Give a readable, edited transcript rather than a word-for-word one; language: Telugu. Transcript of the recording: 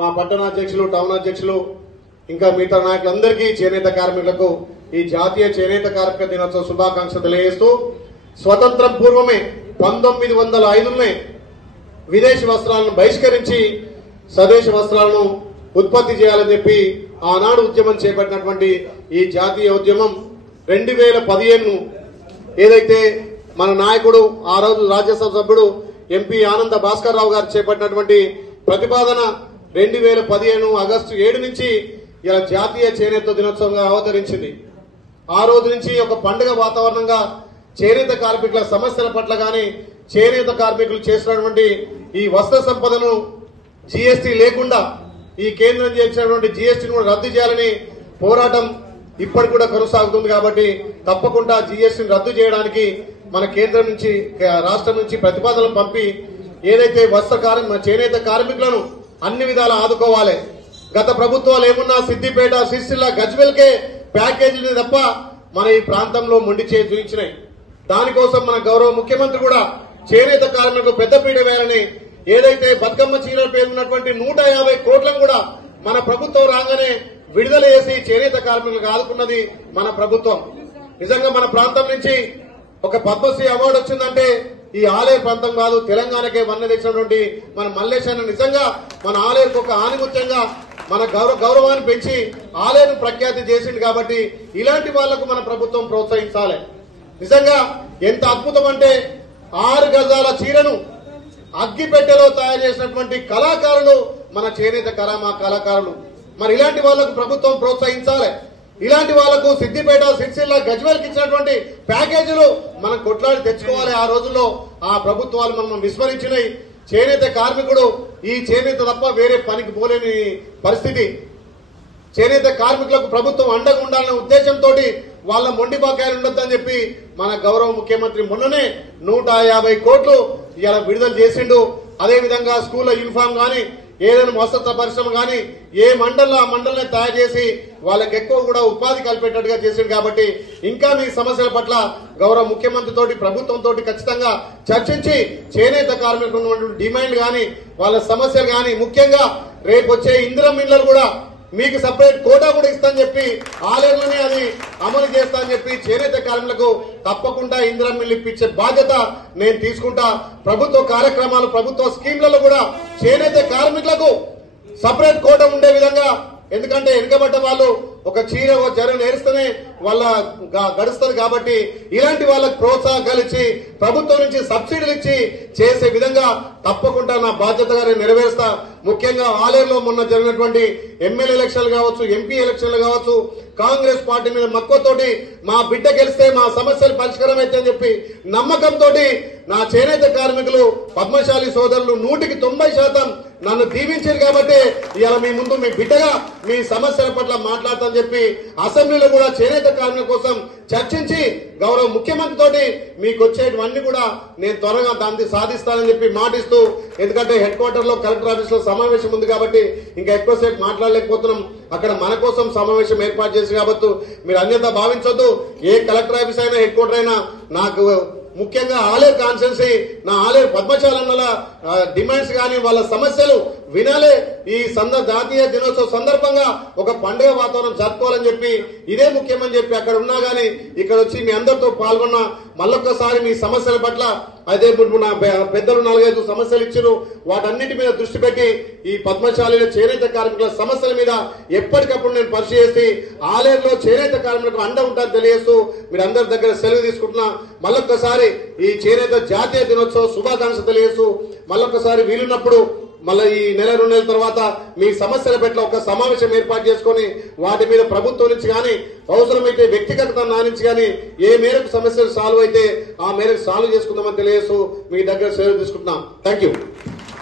మా పట్టణాధ్యక్షులు, టౌన్ అధ్యక్షులు, ఇంకా మిగతా నాయకులందరికీ, చేనేత కార్మికులకు ఈ జాతీయ చేనేత కార్మిక దినోత్సవ శుభాకాంక్షలు తెలియజేస్తూ, స్వతంత్రం పూర్వమే 1905లోనే విదేశీ వస్త్రాలను బహిష్కరించి స్వదేశీ వస్త్రాలను ఉత్పత్తి చేయాలని చెప్పి ఆనాడు ఉద్యమం చేపట్టినటువంటి ఈ జాతీయ ఉద్యమం 2015 ఏదైతే మన నాయకుడు, ఆ రోజు రాజ్యసభ సభ్యుడు ఎంపీ ఆనంద భాస్కర్ రావు గారు చేపట్టినటువంటి ప్రతిపాదన 2015 ఆగస్టు 7 నుంచి ఇలా జాతీయ చేనేత దినోత్సవంగా అవతరించింది. ఆ రోజు నుంచి ఒక పండుగ వాతావరణంగా చేనేత కార్మికుల సమస్యల పట్ల గాని, చేనేత కార్మికులు చేసినటువంటి ఈ వస్త్ర సంపదను జీఎస్టీ లేకుండా ఈ కేంద్రం చేసినటువంటి జీఎస్టీని కూడా రద్దు చేయాలని పోరాటం ఇప్పటికి కూడా కొనసాగుతుంది. కాబట్టి తప్పకుండా జీఎస్టీని రద్దు చేయడానికి మన కేంద్రం నుంచి, రాష్ట్రం నుంచి ప్రతిపాదనలు పంపి ఏదైతే చేనేత కార్మికులను అన్ని విధాలా ఆదుకోవాలి. గత ప్రభుత్వాలు ఏమున్నా సిద్దిపేట, సిరిసిల్ల, గజ్వెల్కే ప్యాకేజీని తప్ప మన ఈ ప్రాంతంలో మొండి చేయి చూపించినాయి. దానికోసం మన గౌరవ ముఖ్యమంత్రి కూడా చేనేత కార్మికులకు పెద్దపీట వేయాలని, ఏదైతే బతుకమ్మ చీరల పేరు ఉన్నటువంటి 150 కోట్లను కూడా మన ప్రభుత్వం రాగానే విడుదల చేసి చేనేత కార్మికులకు ఆదుకున్నది మన ప్రభుత్వం. నిజంగా మన ప్రాంతం నుంచి ఒక పద్మశ్రీ అవార్డు వచ్చిందంటే ఈ ఆలేరు ప్రాంతం కాదు, తెలంగాణకే వన్నె తెచ్చినటువంటి మన మల్లేశాన్ని నిజంగా మన ఆలేరుకు ఒక ఆనిముత్యంగా మన గౌరవాన్ని పెంచి ఆలేరు ప్రఖ్యాతి చేసింది. కాబట్టి ఇలాంటి వాళ్లకు మన ప్రభుత్వం ప్రోత్సహించాలి. నిజంగా ఎంత అద్భుతం అంటే 6 గజాల చీరను అగ్గిపెట్టెలో తయారు చేసినటువంటి కళాకారులు మన చేనేత కళాకారులు. మరి ఇలాంటి వాళ్లకు ప్రభుత్వం ప్రోత్సహించాలి. ఇలాంటి వాళ్లకు సిద్దిపేట, సిరిసిల్ల, గజ్వేల్కి ఇచ్చినటువంటి ప్యాకేజీలు మనం కొట్లాడి తెచ్చుకోవాలి. ఆ రోజుల్లో ఆ ప్రభుత్వాలు మనం విస్మరించినాయి. చేనేత కార్మికుడు ఈ చేనేత తప్ప వేరే పనికి పోలేని పరిస్థితి. చేనేత కార్మికులకు ప్రభుత్వం అండగా ఉండాలనే ఉద్దేశంతో వాళ్ళ మొండి బకాయిలు ఉండొద్దని చెప్పి మన గౌరవ ముఖ్యమంత్రి మొన్ననే 150 కోట్లు ఇలా విడుదల చేసిండు. అదేవిధంగా స్కూల్లో యూనిఫామ్ గాని, ఏదైనా వస్త్ర పరిశ్రమ గాని ఏ మండల్లో ఆ మండలనే తయారు చేసి వాళ్ళకి ఎక్కువ కూడా ఉపాధి కల్పేటట్టుగా చేసిండు. కాబట్టి ఇంకా మీ సమస్యల పట్ల గౌరవ ముఖ్యమంత్రి తోటి, ప్రభుత్వంతో ఖచ్చితంగా చర్చించి చేనేత కార్మికులు ఉన్నటువంటి డిమాండ్ గాని, వాళ్ళ సమస్యలు గాని, ముఖ్యంగా రేపు వచ్చే ఇందిరమ్మ ఇళ్లను కూడా మీకు సపరేట్ కోటా కూడా ఇస్తానని చెప్పి ఆలేరులోనే అది అమలు చేస్తానని చెప్పి చేనేత కార్మికులకు తప్పకుండా ఇందిరమ్మ ఇల్లు ఇప్పించే బాధ్యత నేను తీసుకుంటా. ప్రభుత్వ కార్యక్రమాలు, ప్రభుత్వ స్కీమ్లలో కూడా చేనేత కార్మికులకు సపరేట్ కోటా ఉండే విధంగా, ఎందుకంటే వెనుకబడ్డ వాళ్ళు ఒక చీర, ఒక జర నేరిస్తేనే వాళ్ళ గడుస్తుంది. కాబట్టి ఇలాంటి వాళ్ళకు ప్రోత్సాహకాలు ఇచ్చి, ప్రభుత్వం నుంచి సబ్సిడీలు ఇచ్చి చేసే విధంగా తప్పకుండా నా బాధ్యతగా నేను నెరవేరుస్తా. ముఖ్యంగా ఆలేరులో మొన్న జరిగినటువంటి ఎమ్మెల్యే ఎలక్షన్లు కావచ్చు, ఎంపీ ఎలక్షన్లు కావచ్చు, కాంగ్రెస్ పార్టీ మీద మక్కువతోటి మా బిడ్డ గెలిస్తే మా సమస్యలు పరిష్కారం అవుతాయని చెప్పి నమ్మకంతో నా చేనేత కార్మికులు, పద్మశాలి సోదరులు 190% నన్ను దీవించారు. కాబట్టి ఇవాళ మీ ముందు మీ బిడ్డగా మీ సమస్యల పట్ల మాట్లాడతానని చెప్పి అసెంబ్లీలో కూడా చేనేత కార్మికుల కోసం చర్చించి గౌరవ ముఖ్యమంత్రి తోటి మీకు వచ్చేటివన్నీ కూడా నేను త్వరగా దాన్ని సాధిస్తానని చెప్పి మాటిస్తూ, ఎందుకంటే హెడ్ క్వార్టర్ లో, కలెక్టర్ ఆఫీస్ లో సమావేశం ఉంది కాబట్టి ఇంకా ఎక్కువసేపు మాట్లాడలేకపోతున్నాం. అక్కడ మన కోసం సమావేశం ఏర్పాటు చేసి కాబట్టి మీరు అన్యత భావించొద్దు. ఏ కలెక్టర్ ఆఫీస్ అయినా, హెడ్ క్వార్టర్ అయినా నాకు ముఖ్యంగా ఆలేరు కాన్స్టిట్యున్సీ, నా ఆలేరు పద్మశాలన్నల డిమాండ్స్ గాని, వాళ్ళ సమస్యలు వినాలే. ఈ జాతీయ దినోత్సవ సందర్భంగా ఒక పండుగ వాతావరణం జరుపుకోవాలని చెప్పి ఇదే ముఖ్యమని చెప్పి అక్కడ ఉన్నా గానీ ఇక్కడ వచ్చి మీ అందరితో పాల్గొన్న మళ్ళొక్కసారి మీ సమస్యల పట్ల, అదే నా పెద్దలు 4-5 సమస్యలు ఇచ్చారు, వాటన్నిటి మీద దృష్టి పెట్టి ఈ పద్మశాలిలో చేనేత కార్మికుల సమస్యల మీద ఎప్పటికప్పుడు నేను పరిశీలిసి ఆలేరులో చేనేత కార్మికులకు అండ ఉంటారని తెలియజేస్తూ మీరు అందరి దగ్గర సెలవు తీసుకుంటున్నా. మళ్ళొక్కసారి ఈ చేనేత జాతీయ దినోత్సవ శుభాకాంక్షలు తెలియజేస్తూ మళ్ళొక్కసారి వీలున్నప్పుడు మళ్ళీ ఈ నెల 2 నెలల తర్వాత మీ సమస్యల పట్ల ఒక సమావేశం ఏర్పాటు చేసుకుని వాటి మీద ప్రభుత్వం నుంచి గాని, అవసరమైతే వ్యక్తిగత నా నుంచి గాని ఏ మేరకు సమస్యలు సాల్వ్ అయితే ఆ మేరకు సాల్వ్ చేసుకుందామని తెలియజేస్తూ మీ దగ్గర సెలవు తీసుకుంటున్నాం. Thank you.